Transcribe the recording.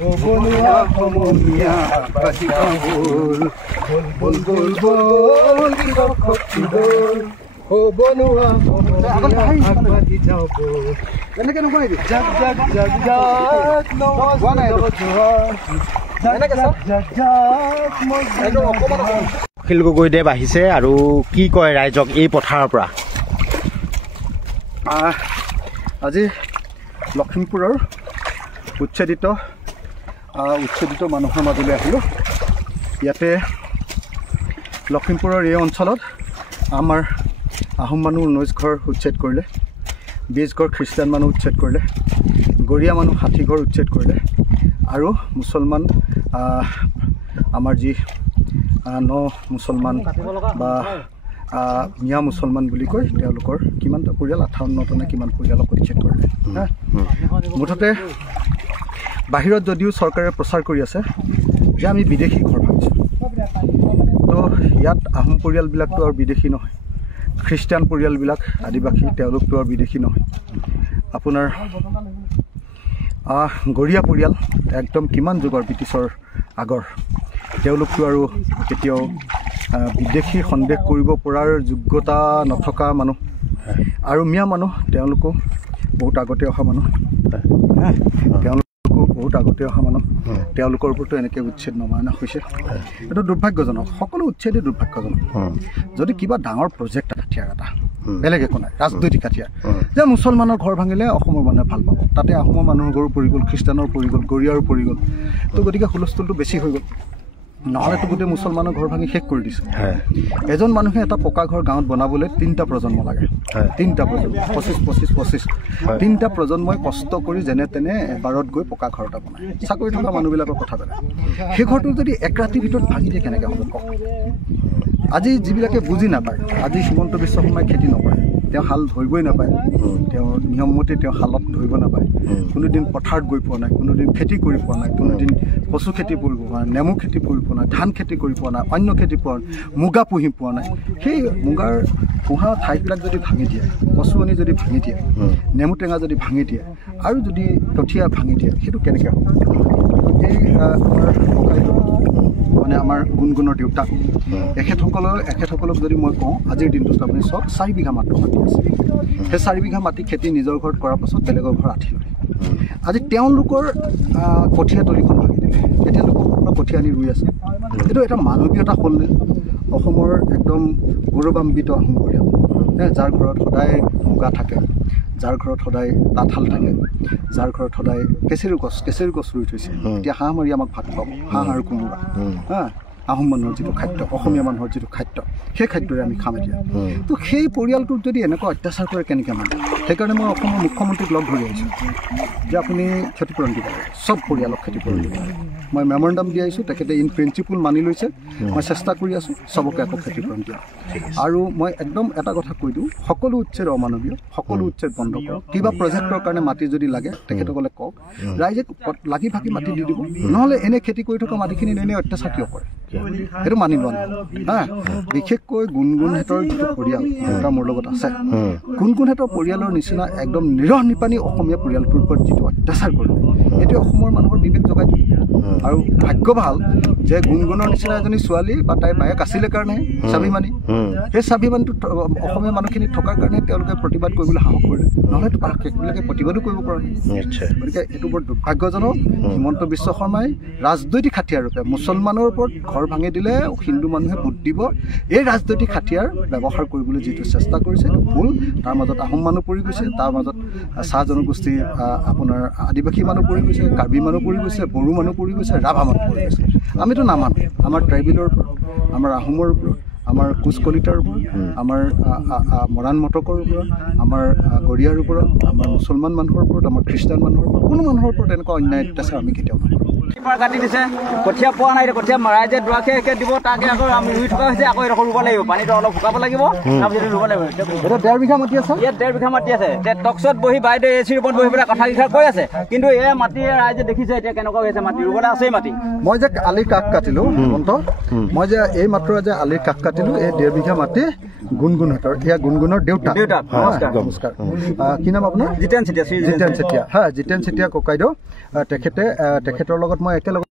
বনুয়া সমনীয়া বাজিকা বল বল বল বল শক্তি বল ও বনুয়া সমনীয়া বাজি যাও বল এনেকে নহয় জাগ জাগ জাগ জাগ নোৱা নাই অখিল গগৈদেৱ আহিছে আৰু কি কয় ৰাইজক এই পথাৰৰ পৰা আজি লখিমপুৰৰ উচ্ছেদিত মানুহৰ মাজলৈ আহিলোঁ ইয়াতে লখিমপুৰৰ এই অঞ্চলত আমাৰ আহোম মানুহ 19 ঘৰ উচ্ছেদ কৰিলে 20 ঘৰ খ্ৰীষ্টান মানুহ উচ্ছেদ কৰিলে গৰীয়া মানুহ 60 ঘৰ উচ্ছেদ কৰিলে আৰু মুছলমান আমাৰ যি মুছলমান বা মিয়া মুছলমান বুলি কয় তেওঁলোকৰ কিমানটা পৰিয়াল 58টা নে কিমান পৰিয়ালক উচ্ছেদ কৰিলে মুঠতে বাহিৰত যদিও চৰকাৰে প্ৰচাৰ কৰি আছে যে আমি বিদেশী ঘৰ ভাবিছোঁ তো ইয়াত আহোম পৰিয়ালবিলাকতো আৰু বিদেশী নহয় খ্ৰীষ্টান পৰিয়ালবিলাক আদিবাসী তেওঁলোকতো আৰু বিদেশী নহয় আপোনাৰ গৰীয়া পৰিয়াল একদম কিমান যুগৰ ব্ৰিটিছৰ আগৰ তেওঁলোকতো আৰু কেতিয়াও বিদেশী সন্দেহ কৰিব পৰাৰ যোগ্যতা নথকা মানুহ আৰু মিয়া মানুহ তেওঁলোকো বহুত আগতে অহা মানুহ বহুত আগতে অহা মানুহ তেওঁলোকৰ ওপৰতো এনেকৈ উচ্ছেদ নমনা হৈছে এইটো দুৰ্ভাগ্যজনক সকলো উচ্ছেদে দুৰ্ভাগ্যজনক যদি কিবা ডাঙৰ প্ৰজেক্ট হাতিয়াৰ এটা বেলেগ একো নাই ৰাজনৈতিক হাতিয়াৰ যে মুছলমানৰ ঘৰ ভাঙিলে অসমৰ মানুহে ভাল পাব তাতে আহোমৰ মানুহৰ ঘৰো পৰি গ'ল খ্ৰীষ্টানৰ পৰি গ'ল গৰীয়াৰো পৰি গ'ল তো গতিকে হুলস্থুলটো বেছি হৈ গ'ল নহ'লেতো গোটেই মুছলমানৰ ঘৰ ভাঙি শেষ কৰি দিছে এজন মানুহে এটা পকা ঘৰ গাঁৱত বনাবলৈ 3টা প্ৰজন্ম লাগে 3টা প্ৰজন্ম 25 3টা প্ৰজন্মই কষ্ট কৰি যেনে তেনে এবাৰত গৈ পকা ঘৰ এটা বনায় চাকৰি থকা মানুহবিলাকৰ কথা বেলেগ সেই ঘৰটো যদি এক ৰাতিৰ ভিতৰত ভাঙি দিয়ে কেনেকৈ হ'ব কওক আজি যিবিলাকে বুজি নাপায় আজি হিমন্ত বিশ্ব শৰ্মাই খেতি নকৰে তেওঁ হাল ধৰিবই নাপায় তেওঁৰ নিয়মমতে তেওঁ হালত ধৰিব নাপায় কোনোদিন পথাৰত গৈ পোৱা নাই কোনোদিন খেতি কৰি পোৱা নাই কোনোদিন কচু খেতি কৰিব পোৱা নাই নেমু খেতি কৰি পোৱা নাই ধান খেতি কৰি পোৱা নাই অন্য খেতি পোৱা মুগা পুহি পোৱা নাই সেই মুগাৰ পোহা ঠাইবিলাক যদি ভাঙি দিয়ে কচু আনি যদি ভাঙি দিয়ে নেমু টেঙা যদি ভাঙি দিয়ে আৰু যদি কঠীয়া ভাঙি দিয়ে সেইটো কেনেকৈ হ'ব এই মানে আমাৰ গুণগুণৰ দেউতাক এখেতসকলক যদি মই কওঁ আজিৰ দিনটোত আপুনি চব 4 বিঘা মাত্ৰ মাটি আছে সেই 4 বিঘা মাটি খেতি নিজৰ ঘৰত কৰাৰ পাছত বেলেগৰ ঘৰ আঠি লয় আজি তেওঁলোকৰ কঠীয়া তলিখন ভাঙি দিলে এতিয়া লোকৰ কঠীয়া আনি ৰুই আছে এইটো এটা মানৱীয়তা হ'লনে অসমৰ একদম গৌৰৱান্বিত আহোম পৰিয়াল যাৰ ঘৰত সদায় মুগা থাকে যাৰ ঘৰত সদায় তাঁতশাল থাকে যাৰ ঘৰত সদায় কেচেৰু গছ ৰুই থৈছে এতিয়া হাঁহ মাৰি আমাক ভাত খুৱাব হাঁহ আৰু কোমোৰা আহোম মানুহৰ যিটো খাদ্য অসমীয়া মানুহৰ যিটো খাদ্য সেই খাদ্যৰে আমি খাম এতিয়া তো সেই পৰিয়ালটোত যদি এনেকুৱা অত্যাচাৰ কৰে কেনেকৈ মানে সেইকাৰণে মই অসমৰ মুখ্যমন্ত্ৰীক লগ ধৰি আহিছোঁ যে আপুনি ক্ষতিপূৰণ দিব লাগে চব পৰিয়ালক ক্ষতিপূৰণ দিব লাগে মই মেমৰেণ্ডাম দি আহিছোঁ তেখেতে ইন প্ৰিন্সিপল মানি লৈছে মই চেষ্টা কৰি আছোঁ চবকে আকৌ ক্ষতিপূৰণ দিয়া আৰু মই একদম এটা কথা কৈ দিওঁ সকলো উচ্ছেদ অমানৱীয় সকলো উচ্ছেদ বন্ধ কৰক কিবা প্ৰজেক্টৰ কাৰণে মাটি যদি লাগে তেখেতসকলে কওক ৰাইজে লাগি ভাগি মাটি দি দিব নহ'লে এনে খেতি কৰি থকা মাটিখিনি এনেই অত্যাচাৰ কিয় কৰে সেইটো মানি লোৱা নাই বিশেষকৈ গুণগুণহেঁতৰ যিটো পৰিয়াল এটা মোৰ লগত আছে গুণগুণহেঁতৰ পৰিয়ালৰ নিচিনা একদম নিৰহ নিপানী অসমীয়া পৰিয়ালটোৰ ওপৰত যিটো অত্যাচাৰ কৰিলে এইটো অসমৰ মানুহৰ বিবেক জগাই দিয়ে আৰু ভাগ্য ভাল যে গুণগুণৰ নিচিনা এজনী ছোৱালী বা তাইৰ বায়েক আছিলে কাৰণে স্বাভিমানী সেই স্বাভিমানীটো অসমীয়া মানুহখিনি থকাৰ কাৰণে তেওঁলোকে প্ৰতিবাদ কৰিবলৈ সাহস কৰিলে নহ'লেতো সেইবিলাকে প্ৰতিবাদো কৰিব পৰা নাই গতিকে এইটো বৰ দুৰ্ভাগ্যজনক হিমন্ত বিশ্ব শৰ্মাই ৰাজনৈতিক হাতিয়াৰৰূপে মুছলমানৰ ওপৰত ঘৰ ভাঙি দিলে হিন্দু মানুহে ভোট দিব এই ৰাজনৈতিক হাতিয়াৰ ব্যৱহাৰ কৰিবলৈ যিটো চেষ্টা কৰিছে সেইটো ভুল তাৰ মাজত আহোম মানুহ পৰি গৈছে তাৰ মাজত চাহ জনগোষ্ঠী আপোনাৰ আদিবাসী মানুহ পৰি গৈছে কাৰ্বি মানুহ পৰি গৈছে বড়ো মানুহ পৰি গৈছে ৰাভা মানুহ পৰি গৈছে আমিতো নামানো আমাৰ ট্ৰাইবেলৰ ওপৰত আমাৰ আহোমৰ ওপৰত আমাৰ কোচ কলিতাৰ ওপৰত আমাৰ মৰাণ মটকৰ ওপৰত আমাৰ গৰীয়াৰ ওপৰত আমাৰ মুছলমান মানুহৰ ওপৰত আমাৰ খ্ৰীষ্টান মানুহৰ ওপৰত কোনো মানুহৰ ওপৰত এনেকুৱা অন্যায় অত্যাচাৰ আমি কেতিয়াও নকৰোঁ কাটি দিছে কঠীয়া পোৱা নাই কঠীয়া ৰাইজে দুৱাকে দিব তাকে আকৌ আমি ৰুই থকা হৈছে আকৌ এডোখৰ ৰুব লাগিব পানীটো অলপ শুকাব লাগিব তাৰপিছত ৰুব লাগিব এটা 1.5 বিঘা মাটি আছে ইয়াত 1.5 বিঘা মাটি আছে টকছত বহি বাইদেউ এচি ৰুমত বহি পেলাই কথা কেইষাৰ কৈ আছে কিন্তু এই মাটি ৰাইজে দেখিছে এতিয়া কেনেকুৱা হৈছে মাটি ৰুবলৈ আছেই মাটি মই যে আলিৰ কাষ কাটিলো মই যে এই মাত্ৰ যে আলিৰ কাষ কাটিলো এই 1.5 বিঘা মাটি গুণগুণহঁতৰ এয়া গুণগুণৰ দেউতা নমস্কাৰ কি নাম আপোনাৰ জিতেন চেতিয়া জিতেন চেতিয়া হা জিতেন চেতিয়া ককাইদেউ তেখেতৰ লগত মই একেলগে